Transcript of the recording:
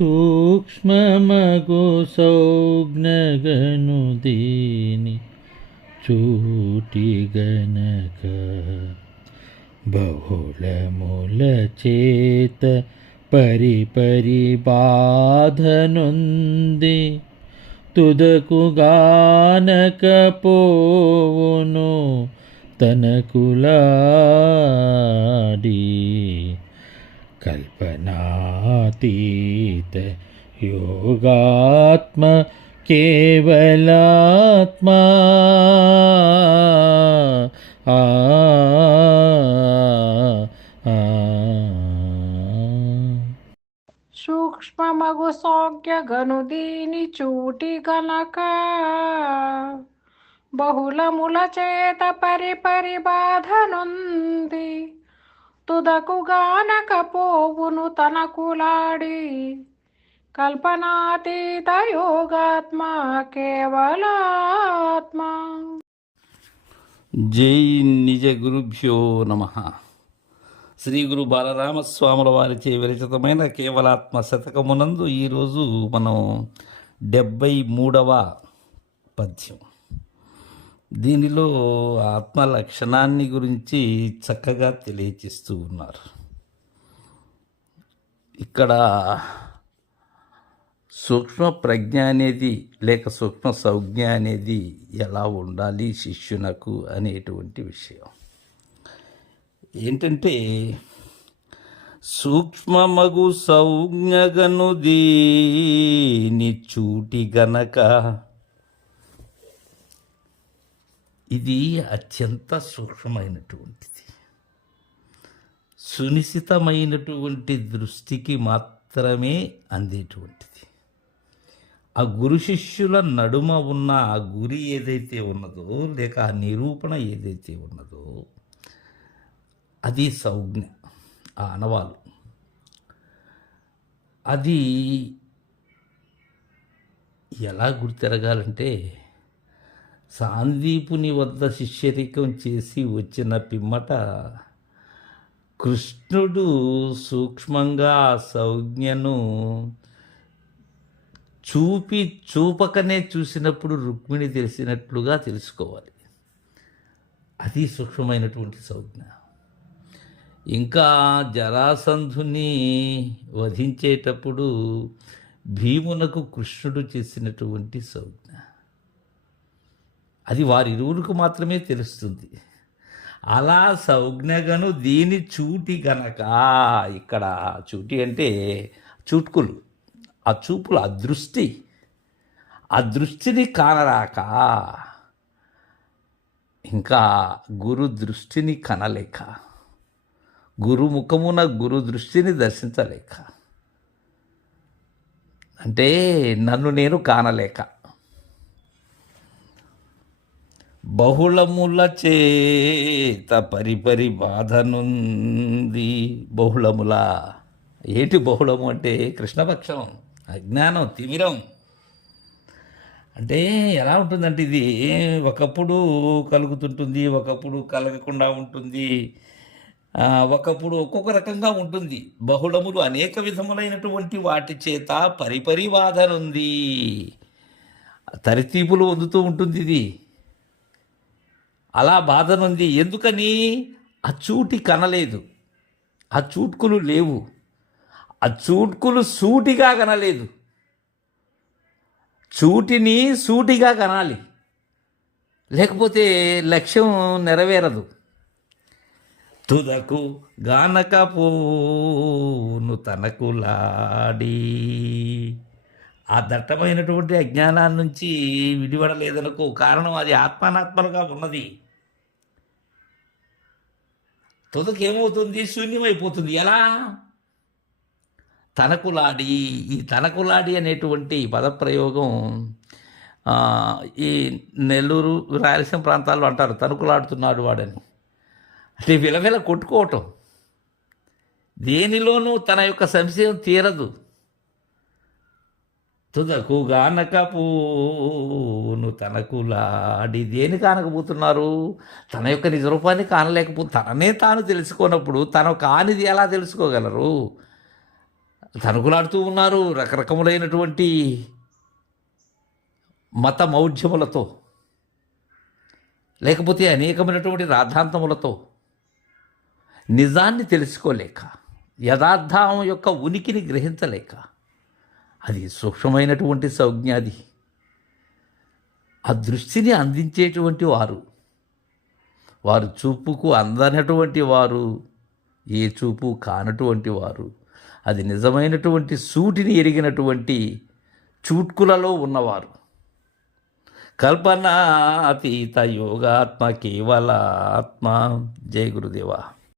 సూక్ష్మమగు సౌజ్ఞగను దీని చూటి గనక బహుళముల చేత పరిపరి బాధనుంది తుదకుగానకపోవును తనకులాడి కల్పనాతీత యోగాత్మ కేవలాత్మా ఆ సూక్ష్మమగు సౌఖ్యగను దీని చూటి గనక బహుళముల చేత పరిపరి బాధనుంది తుదకు గానకపోవును తనకులాడి కల్పనాతీత యోగాత్మ కేవలాత్మ. జై నిజ గురుభ్యో నమః. శ్రీ గురు బాలరామస్వాముల వారిచే విరచితమైన కేవలాత్మ శతకమునందు ఈరోజు మనం 73వ పద్యం. దీనిలో ఆత్మ లక్షణాన్ని గురించి చక్కగా తెలియచేస్తూ ఉన్నారు. ఇక్కడ సూక్ష్మ ప్రజ్ఞ అనేది లేక సూక్ష్మ సంజ్ఞ అనేది ఎలా ఉండాలి శిష్యునకు అనేటువంటి విషయం ఏంటంటే, సూక్ష్మమగు సంజ్ఞగను దీని చూటి గనక, ఇది అత్యంత సూక్ష్మమైనటువంటిది, సునిశితమైనటువంటి దృష్టికి మాత్రమే అందేటువంటిది. ఆ గురు శిష్యుల నడుమ ఉన్న ఆ గురి ఏదైతే ఉన్నదో లేక ఆ నిరూపణ ఏదైతే ఉన్నదో అది సంజ్ఞ, ఆ ఆనవాలు. అది ఎలా గుర్తెరగాలంటే, సాందీపుని వద్ద శిష్యరికం చేసి వచ్చిన పిమ్మట కృష్ణుడు సూక్ష్మంగా ఆ సంజ్ఞను చూపకనే చూసినప్పుడు రుక్మిణి తెలిసినట్లుగా తెలుసుకోవాలి. అది సూక్ష్మమైనటువంటి సంజ్ఞ. ఇంకా జరాసంధుని వధించేటప్పుడు భీమునకు కృష్ణుడు చేసినటువంటి సంజ్ఞ, అది వారిరువురికి మాత్రమే తెలుస్తుంది. అలా సంజ్ఞగను దీని చూటి గనక, ఇక్కడ చూటి అంటే చూట్కులు, ఆ చూపులు, ఆ దృష్టిని కానరాక, ఇంకా గురు దృష్టిని కనలేక, గురుముఖమున గురు దృష్టిని దర్శించలేక, అంటే నన్ను నేను కానలేక, బహుళముల చేత పరిపరి బాధనుంది. బహుళముల, ఏంటి బహుళము అంటే కృష్ణపక్షం, అజ్ఞానం, తిమిరం. అంటే ఎలా ఉంటుందంటే, ఇది ఒకప్పుడు కలుగుతుంటుంది, ఒకప్పుడు కలగకుండా ఉంటుంది, ఒకప్పుడు ఒక్కొక్క రకంగా ఉంటుంది. బహుళములు అనేక విధములైనటువంటి వాటి చేత పరిపరి బాధనుంది, తరితీపులు పొందుతూ ఉంటుంది ఇది. అలా బాధనుంది. ఎందుకని? ఆ చూటి కనలేదు, ఆ చూట్కులు లేవు, ఆ చూట్కులు సూటిగా కనలేదు. చూటిని సూటిగా కనాలి, లేకపోతే లక్ష్యం నెరవేరదు. తుదకు గానకపోను తనకులాడి, ఆ దట్టమైనటువంటి అజ్ఞానాన్ని నుంచి విడిపడలేదనుకో, కారణం అది ఆత్మానాత్మలుగా ఉన్నది. తుదకు ఏమవుతుంది? శూన్యమైపోతుంది. ఎలా? తనకులాడి. ఈ తనకులాడి అనేటువంటి పదప్రయోగం ఈ నెల్లూరు, రాయలసీమ ప్రాంతాల్లో అంటారు, తణుకులాడుతున్నాడు వాడని. అంటే విలవిల కొట్టుకోవటం, దేనిలోనూ తన యొక్క సంశయం తీరదు. తుదకు గానకపోను తనకులాడి, దేని కానకపోతున్నారు? తన యొక్క నిజరూపాన్ని కానలేకపోతే, తననే తాను తెలుసుకోనప్పుడు తను కానిది ఎలా తెలుసుకోగలరు? తనుకులాడుతూ ఉన్నారు రకరకములైనటువంటి మత మౌఢ్యములతో, లేకపోతే అనేకమైనటువంటి రాద్ధాంతములతో, నిజాన్ని తెలుసుకోలేక, యథార్థం యొక్క ఉనికిని గ్రహించలేక. అది సూక్ష్మమైనటువంటి సంజ్ఞాది. ఆ దృష్టిని అందించేటువంటి వారు చూపుకు అందనటువంటి వారు, ఏ చూపు కానటువంటి వారు, అది నిజమైనటువంటి సూటిని ఎరిగినటువంటి చూట్కులలో ఉన్నవారు. కల్పనా అతీత యోగాత్మ కేవల ఆత్మ. జయ గురుదేవా.